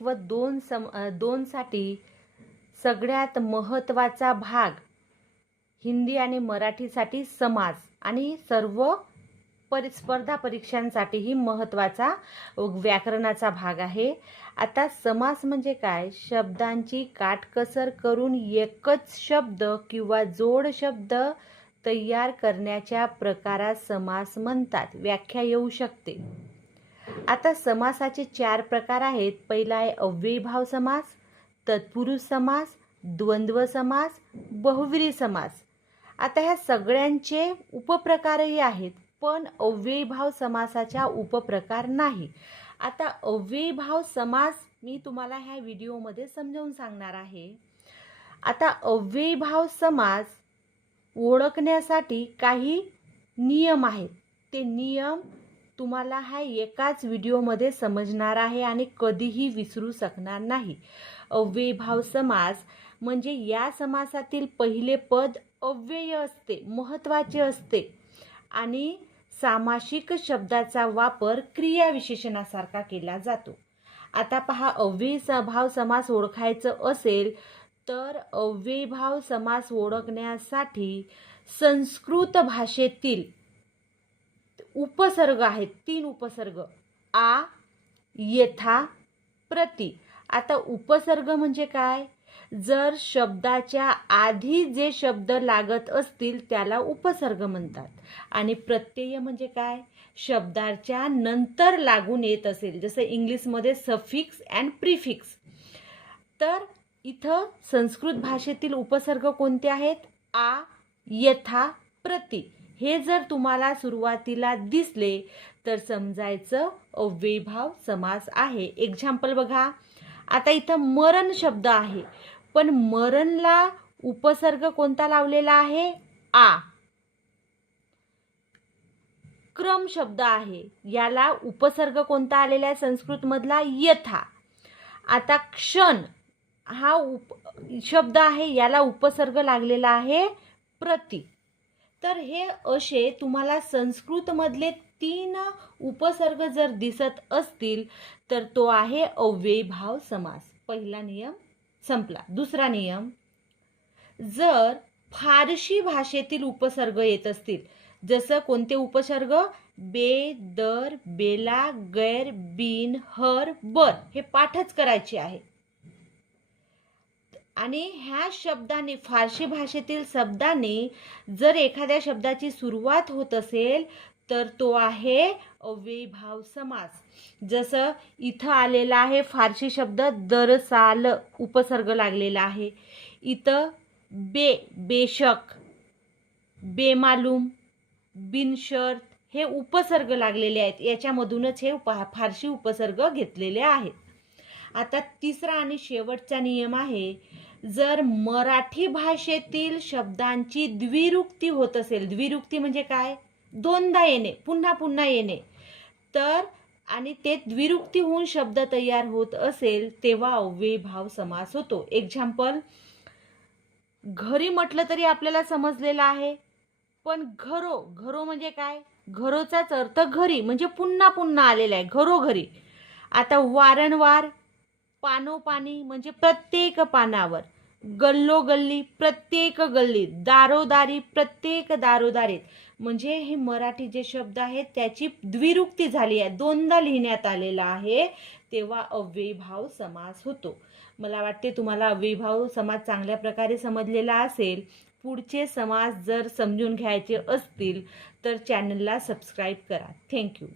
एक व दोन साठी सगळ्यात महत्त्वाचा भाग हिंदी आणि मराठीसाठी समास आणि सर्व स्पर्धा परीक्षांसाठीही महत्त्वाचा व्याकरणाचा भाग आहे. आता समास म्हणजे काय? शब्दांची काटकसर करून एकच शब्द किंवा जोड शब्द तयार करण्याच्या प्रकारास समास म्हणतात. व्याख्या येऊ शकते. आता समासाचे 4 प्रकार आहेत. पहिला आहे अव्ययीभाव समास, तत्पुरुष समास, द्वंद्व समास, बहुव्रीही समास. आता ह्या सगळ्यांचे उपप्रकारही आहेत, पण अव्ययीभाव समासाच्या उपप्रकार नाही. आता अव्ययीभाव समास मी तुम्हाला ह्या व्हिडिओमध्ये समजावून सांगणार आहे. आता अव्ययीभाव समास ओळखण्यासाठी काही नियम आहेत. ते नियम तुम्हाला ह्या एकाच व्हिडिओमध्ये समजणार आहे आणि कधीही विसरू शकणार नाही. अव्ययीभाव समास म्हणजे या समासातील पहिले पद अव्यय असते, महत्त्वाचे असते आणि सामासिक शब्दाचा वापर क्रियाविशेषणासारखा केला जातो. आता पहा, अव्ययीभाव समास ओळखायचं असेल तर अव्ययीभाव समास ओळखण्यासाठी संस्कृत भाषेतील उपसर्ग आहेत, 3 उपसर्ग, आ, येथा, प्रति. आता उपसर्ग म्हणजे काय? जर शब्दाच्या आधी जे शब्द लागत असतील त्याला उपसर्ग म्हणतात. आणि प्रत्यय म्हणजे काय? शब्दाच्या नंतर लागून येत असेल, जसं इंग्लिशमध्ये सफिक्स अँड प्रिफिक्स. तर इथं संस्कृत भाषेतील उपसर्ग कोणते आहेत? आ, येथा, प्रति. हे जर तुम्हाला सुरुवातीला दिसले तर समजायचं अव्ययीभाव समास आहे. एक्झाम्पल बघा. आता इथं मरण शब्द आहे, पण मरणला उपसर्ग कोणता लावलेला आहे? आ. क्रम शब्द आहे, याला उपसर्ग कोणता आलेला आहे संस्कृतमधला? यथा. आता क्षण हा शब्द आहे, याला उपसर्ग लागलेला आहे प्रति. तर हे असे तुम्हाला संस्कृतमधले 3 उपसर्ग जर दिसत असतील तर तो आहे अव्ययीभाव समास. पहिला नियम संपला. दुसरा नियम, जर फारसी भाषेतील उपसर्ग येत असतील, जसं कोणते उपसर्ग? बे, दर, बेला, गैर, बिन, हर, बर. हे पाठच करायचे आहे. आणि ह्या शब्दाने, फारसी भाषेतील शब्दाने जर एखाद्या शब्दाची सुरुवात होत असेल तर तो आहे अव्ययीभाव समास. जसं इथं आलेला आहे फारसी शब्द दरसाल, उपसर्ग लागलेला आहे. इथं बेशक, बेमालूम, बिनशर्त हे उपसर्ग लागलेले आहेत. याच्यामधूनच हे फारसी उपसर्ग घेतलेले आहेत. आता तिसरा आणि शेवटचा नियम आहे, जर मराठी भाषेतील शब्दांची द्विरुक्ती होत असेल, द्विरुक्ती म्हणजे काय? दोनदा येणे, पुन्हा पुन्हा येणे. तर आणि ते द्विरुक्ती होऊन शब्द तयार होत असेल तेव्हा अव्ययीभाव समास होतो. एक्झाम्पल, घरी म्हटलं तरी आपल्याला समजलेलं आहे, पण घरो म्हणजे काय? घरोचाच अर्थ घरी, म्हणजे पुन्हा पुन्हा आलेला आहे, घरोघरी. आता वारंवार, पानोपानी म्हणजे प्रत्येक पानावर, गल्लोगल्ली प्रत्येक गल्लीत, दारोदारी प्रत्येक दारोदारीत. म्हणजे हे मराठी जे शब्द आहेत त्याची द्विरुक्ती झाली आहे, दोनदा लिहिण्यात आलेला आहे, तेव्हा अव्ययीभाव समास होतो. मला वाटते तुम्हाला अव्ययीभाव समास चांगल्या प्रकारे समजलेला असेल. पुढचे समास जर समजून घ्यायचे असतील तर चॅनलला सबस्क्राईब करा. थँक्यू.